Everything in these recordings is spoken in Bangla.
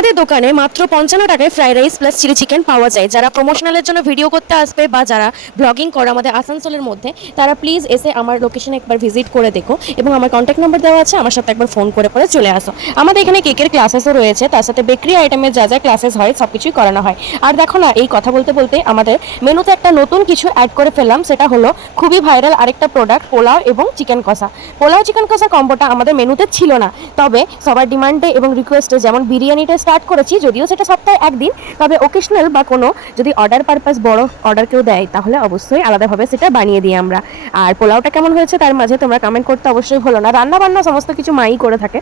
আমাদের দোকানে মাত্র 55 টাকায় fried rice plus chilli chicken পাওয়া যায়। যারা প্রমোশনালের জন্য ভিডিও করতে আসবে বা যারা ব্লগিং করে আমাদের আসানসোলের মধ্যে, তারা প্লিজ এসে আমার লোকেশনে একবার ভিজিট করে দেখো এবং আমার কন্ট্যাক্ট নাম্বার দেওয়া আছে, আমার সাথে একবার ফোন করে পরে চলে আসো। আমাদের এখানে কেকের ক্লাসেসও রয়েছে, তার সাথে বেকারি আইটেমের যা যা ক্লাসেস হয় সব কিছুই করানো হয়। আর দেখো না, এই কথা বলতে বলতে আমাদের মেনুতে একটা নতুন কিছু অ্যাড করে ফেললাম, সেটা হলো খুবই ভাইরাল আরেকটা প্রোডাক্ট, পোলাও এবং চিকেন কষা। পোলাও চিকেন কষা কম্বোটা আমাদের মেনুতে ছিল না, তবে সবার ডিমান্ডে এবং রিকোয়েস্টে যেমন বিরিয়ানিটা স্টার্ট করেছি, যদিও সেটা সপ্তাহে একদিন, তবে ওকেশনাল বা কোনো যদি অর্ডার পারপাস বড় অর্ডার কেউ দেয় তাহলে অবশ্যই আলাদাভাবে সেটা বানিয়ে দিই আমরা। আর পোলাওটা কেমন হয়েছে তার মাঝে তোমরা কমেন্ট করতে অবশ্যই ভুলো না। রান্না বান্না সমস্ত কিছু মাই করে থাকে,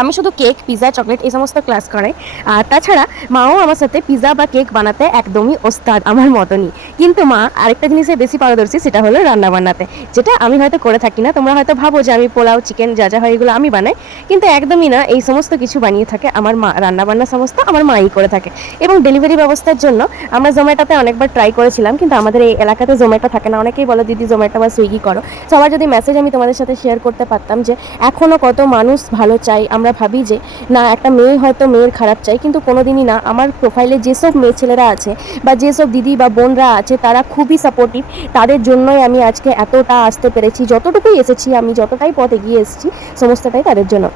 আমি শুধু কেক, পিৎজা, চকলেট এই সমস্ত ক্লাস করাই। আর তাছাড়া মাও আমার সাথে পিৎজা বা কেক বানাতে একদমই ওস্তাদ আমার মতনই। কিন্তু মা আরেকটা জিনিসে বেশি পারদর্শী, সেটা হলো রান্না বান্নাতে, যেটা আমি হয়তো করে থাকি না। তোমরা হয়তো ভাবো যে আমি পোলাও, চিকেন যা যা হয় এগুলো আমি বানাই, কিন্তু একদমই না। এই সমস্ত কিছু বানিয়ে থাকে আমার মা, রান্না বান্না সমস্ত আমার মাই করে থাকে। এবং ডেলিভারি ব্যবস্থার জন্য আমরা জোম্যাটোতে অনেকবার ট্রাই করেছিলাম, কিন্তু আমাদের এই এলাকাতে জোম্যাটো থাকে না। অনেকেই বলো দিদি জোম্যাটো বা সুইগি করো। সবার যদি মেসেজ আমি তোমাদের সাথে শেয়ার করতে পারতাম যে এখনও কত মানুষ ভালো চাই। আমরা ভাবি যে না, একটা মেয়ে হয়তো মেয়ের খারাপ চাই, কিন্তু কোনোদিনই না। আমার প্রোফাইলে যেসব মেয়ে ছেলেরা আছে বা যেসব দিদি বা বোনরা আছে তারা খুবই সাপোর্টিভ। তাদের জন্যই আমি আজকে এতটা আসতে পেরেছি, যতটুকুই এসেছি, আমি যতটাই পথ এগিয়ে এসেছি, সমস্তটাই তাদের জন্য।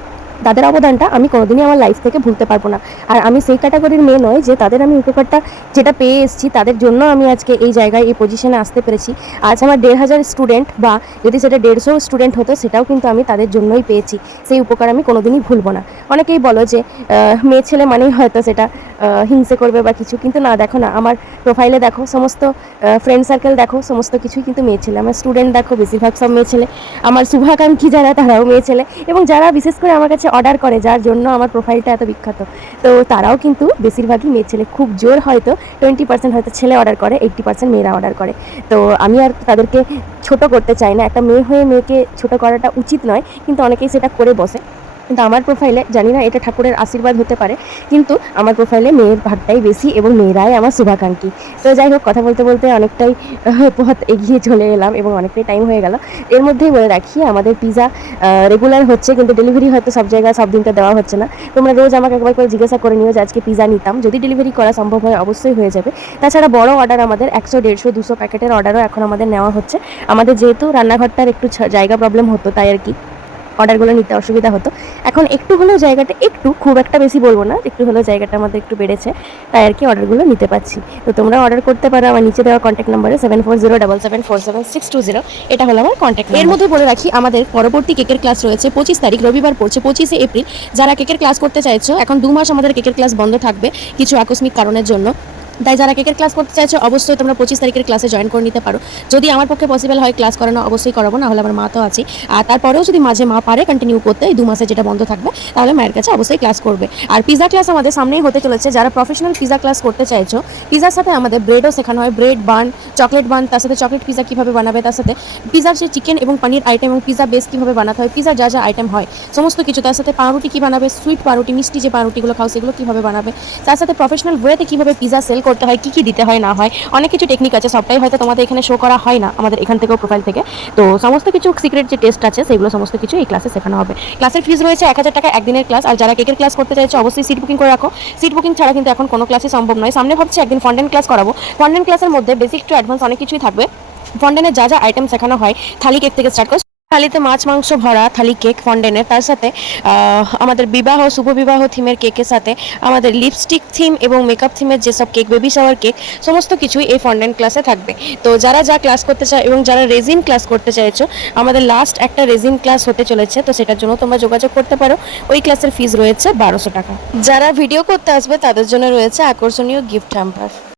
তাদের অবদানটা আমি কোনোদিনই আমার লাইফ থেকে ভুলতে পারবো না। আর আমি সেই ক্যাটাগরির মেয়ে নয় যে তাদের আমি উপকারটা যেটা পেয়ে এসেছি, তাদের জন্য আমি আজকে এই জায়গায় এই পজিশনে আসতে পেরেছি। আজ আমার 1500 স্টুডেন্ট, বা যদি সেটা 150 স্টুডেন্ট হতো সেটাও কিন্তু আমি তাদের জন্যই পেয়েছি। সেই উপকার আমি কোনোদিনই ভুলবো না। অনেকেই বলো যে মেয়ে ছেলে মানেই হয়তো সেটা হিংসে করবে বা কিছু, কিন্তু না, দেখো না, আমার প্রোফাইলে দেখো, সমস্ত ফ্রেন্ড সার্কেল দেখো, সমস্ত কিছুই কিন্তু মেয়ে ছেলে। আমার স্টুডেন্ট দেখো, বেশিরভাগ সব মেয়ে ছেলে। আমার শুভাকাঙ্ক্ষী যারা, তারাও মেয়ে ছেলে। এবং যারা বিশেষ করে আমার কাছে অর্ডার করে, যার জন্য আমার প্রোফাইলটা এত বিখ্যাত, তো তারাও কিন্তু বেশিরভাগই মেয়ে ছেলে। খুব জোর হয়তো 20% হয়তো ছেলে অর্ডার করে, 80% মেয়েরা অর্ডার করে। তো আমি আর তাদেরকে ছোট করতে চাই না। একটা মেয়ে হয়ে মেয়েকে ছোট করাটা উচিত নয়, কিন্তু অনেকেই সেটা করে বসে। কিন্তু আমার প্রোফাইলে, জানি না এটা ঠাকুরের আশীর্বাদ হতে পারে, কিন্তু আমার প্রোফাইলে মেয়ের ভাগটাই বেশি এবং মেয়েরাই আমার শুভাকাঙ্ক্ষী। তো যাই হোক, কথা বলতে বলতে অনেকটাই পথ এগিয়ে চলে এলাম এবং অনেকটাই টাইম হয়ে গেল। এর মধ্যেই বলে রাখি, আমাদের পিৎজা রেগুলার হচ্ছে, কিন্তু ডেলিভারি হয়তো সব জায়গায় সব দিনটা দেওয়া হচ্ছে না। তোমরা রোজ আমাকে একবার করে জিজ্ঞাসা করে নিও যে আজকে পিৎজা নিতাম। যদি ডেলিভারি করা সম্ভব হয় অবশ্যই হয়ে যাবে। তাছাড়া বড় অর্ডার আমাদের 100, 150, 200 প্যাকেটের অর্ডারও এখন আমাদের নেওয়া হচ্ছে। আমাদের যেহেতু রান্নাঘরটার একটু জায়গা প্রবলেম হতো, তাই আর কি অর্ডারগুলো নিতে অসুবিধা হতো। এখন একটু হলেও জায়গাটা, একটু, খুব একটা বেশি বলবো না, একটু হলেও জায়গাটা আমাদের একটু বেড়েছে, তাই আর কি অর্ডারগুলো নিতে পারছি। তো তোমরা অর্ডার করতে পারো আমার নিচে দেওয়া কন্ট্যাক্ট নাম্বারে 7407747620। এটা হলো আমার কন্ট্যাক্ট। এর মধ্যে বলে রাখি, আমাদের পরবর্তী কেকের ক্লাস রয়েছে 25 তারিখ, রবিবার পড়ছে 25শে এপ্রিল। যারা কেকের ক্লাস করতে চাইছো, এখন 2 মাস আমাদের কেকের ক্লাস বন্ধ থাকবে কিছু আকস্মিক কারণের জন্য। তাই যারা কেকের ক্লাস করতে চাইছো অবশ্যই তোমরা 25 তারিখের ক্লাসে জয়েন করে নিতে পারো। যদি আমার পক্ষে পসিবল হয় ক্লাস করানো, অবশ্যই করাবো, না হলে আমার মা তো আছে। আর তারপরেও যদি মাঝে মা পারে কন্টিনিউ করতে, এই 2 মাসে যেটা বন্ধ থাকবে, তাহলে মায়ের কাছে অবশ্যই ক্লাস করবে। আর পিজা ক্লাস আমাদের সামনেই হতে চলেছে। যারা প্রফেশনাল পিজা ক্লাস করতে চাইছো, পিজার সাথে আমাদের ব্রেডও শেখানো হয়, ব্রেড বান, চকলেট বান, তার সাথে চকলেট পিজা কীভাবে বানাবে, তার সাথে পিজার যে চিকেন এবং পনির আইটেম এবং পিজা বেস কীভাবে বানাতে হয়, পিজার যা যা আইটেম হয় সমস্ত কিছু, তার সাথে পাউরুটি কী বানাবে, সুইট পাউরুটি, মিষ্টি যে পাউরুটিগুলো খাও সেগুলো কীভাবে বানাবে, তার সাথে প্রফেশনাল ওয়েতে কীভাবে পিজা সেল করতে হয়, কী কী দিতে হয় না হয়, অনেক কিছু টেকনিক আছে। সবটাই হয়তো তোমাদের এখানে শো করা হয় না আমাদের এখান থেকেও, প্রোফাইল থেকে। তো সমস্ত কিছু সিক্রেট যে টেস্ট আছে সেগুলো সমস্ত কিছু এই ক্লাসে শেখানো হবে। ক্লাসের ফিস রয়েছে 1000 টাকা একদিনের ক্লাস। আর যারা কেকের ক্লাস করতে চাইছে অবশ্যই সিট বুকিং করে রাখো। সিট বুকিং ছাড়া কিন্তু এখন কোনো ক্লাসই সম্ভব নয়। সামনে ভাবছি একদিন ফন্ডেন্ট ক্লাস করাবো। ফন্ডেন্ট ক্লাসের মধ্যে বেসিক টু অ্যাডভান্স অনেক কিছুই থাকবে। ফন্ডেনের যা যা আইটেম শেখানো হয়, থালি কেক থেকে স্টার্ট করে, থালিতে মাছ মাংস ভরা থালি কেক ফন্ডেনের, তার সাথে আমাদের বিবাহ, শুভ বিবাহ থিমের কেকের সাথে আমাদের লিপস্টিক থিম এবং মেকআপ থিমের যেসব কেক, বেবি শাওয়ার কেক, সমস্ত কিছুই এই ফন্ডেন্ট ক্লাসে থাকবে। তো যারা যা ক্লাস করতে চায় এবং যারা রেজিন ক্লাস করতে চাইছো, আমাদের লাস্ট একটা রেজিন ক্লাস হতে চলেছে, তো সেটার জন্য তোমরা যোগাযোগ করতে পারো। ওই ক্লাসের ফিস রয়েছে 1200 টাকা। যারা ভিডিও করতে আসবে তাদের জন্য রয়েছে আকর্ষণীয় গিফট হ্যাম্পার।